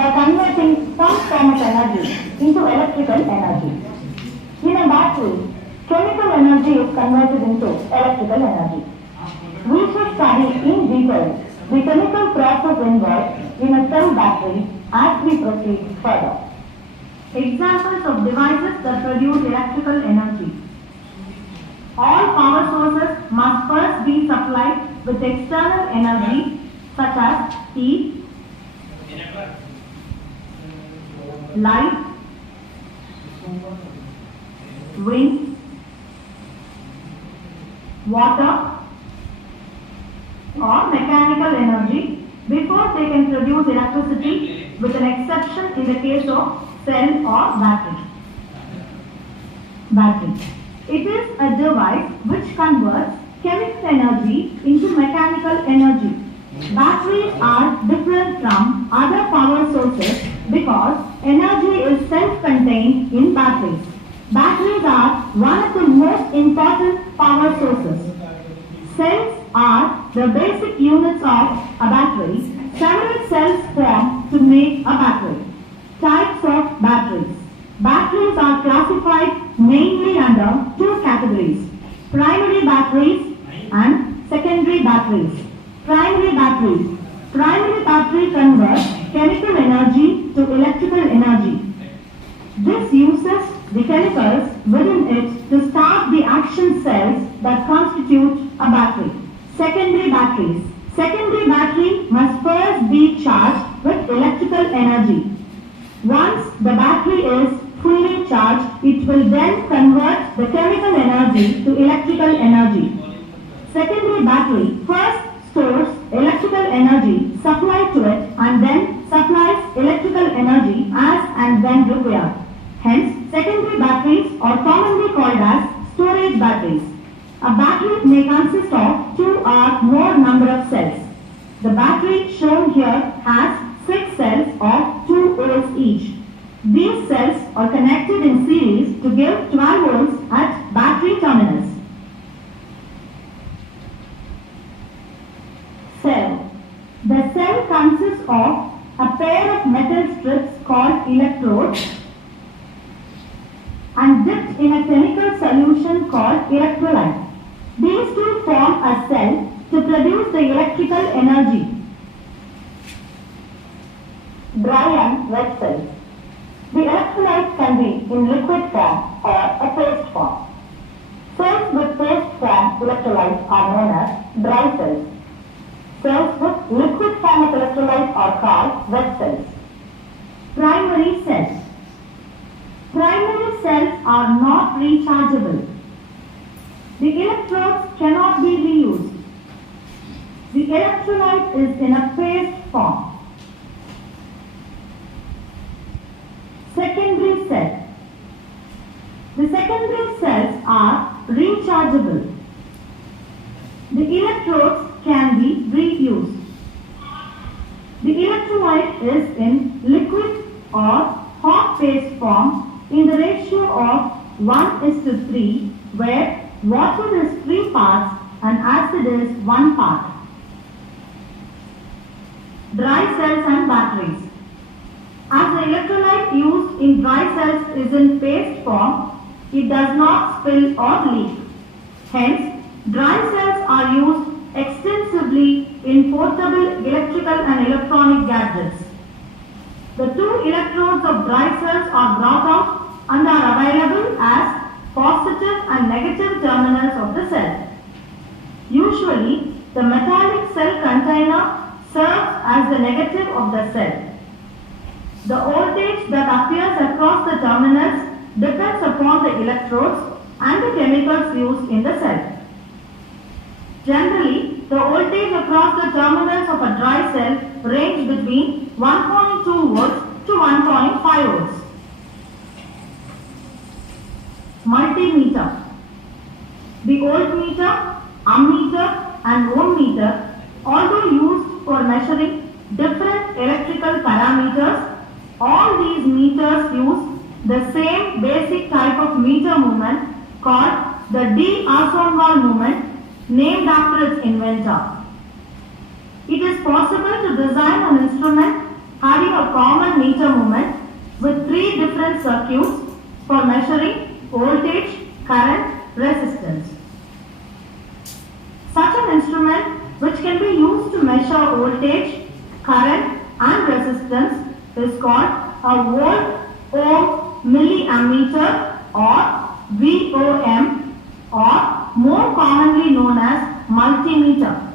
by converting some form of energy into electrical energy. In a battery, chemical energy is converted into electrical energy. We should study in detail the chemical process involved in a cell battery as we proceed further. Examples of devices that produce electrical energy. All power sources must first be supplied with external energy such as heat, light, wind, water or mechanical energy before they can produce electricity, with an exception in the case of cell or battery. It is a device which converts chemical energy into mechanical energy. Batteries are different from other power sources because energy is self-contained in batteries. Batteries are one of the most important power sources. Cells are the basic units of a battery. Several cells form to make a battery. Types of batteries. Batteries are classified mainly under two categories: primary batteries and secondary batteries. Primary batteries. Primary battery converts chemical energy to electrical energy. This uses the chemicals within it to start the action cells that constitute a battery. Secondary batteries. Secondary battery must first be charged with electrical energy. Once the battery is fully charged, it will then convert the chemical energy to electrical energy. Secondary battery first stores electrical energy supplied to it and then supplies electrical energy as and when required. Hence, secondary batteries are commonly called as storage batteries. A battery may consist of two or more number of cells. The battery shown here has 6 cells of 2 volts each. These cells are connected in series to give 12 volts at battery terminals. Cell. The cell consists of a pair of metal strips called electrodes and dipped in a chemical solution called electrolyte. These two form a cell to produce the electrical energy. Dry and wet cells. The electrolyte can be in liquid form or a paste form. Cells with paste form electrolytes are known as dry cells. Cells with liquid form of electrolyte are called wet cells. Primary cells. Primary cells are not rechargeable. The electrodes cannot be reused. The electrolyte is in a paste form. Secondary cells. The secondary cells are rechargeable. The electrodes can be reused. The electrolyte is in liquid or hot paste form in the ratio of 1:3, where water is 3 parts and acid is 1 part. Dry cells and batteries. As the electrolyte used in dry cells is in paste form, it does not spill or leak. Hence, dry cells are used extensively in portable electrical and electronic gadgets. The 2 electrodes of dry cells are brought out and are available as positive and negative terminals of the cell. Usually, the metallic cell container serves as the negative of the cell. The voltage that appears across the terminals depends upon the electrodes and the chemicals used in the cell. Generally, the voltage across the terminals of a dry cell range between 1.2 volts to 1.5 volts. Multimeter. The voltmeter, ammeter and ohmmeter, although used for measuring different electrical parameters, all these meters use the same basic type of meter movement called the d'Arsonval movement, named after its inventor. It is possible to design an instrument having a common meter movement with three different circuits for measuring voltage, current, resistance. Such an instrument which can be used to measure voltage, current and resistance is called a volt-ohm milliammeter or VOM, or more commonly known as multimeter.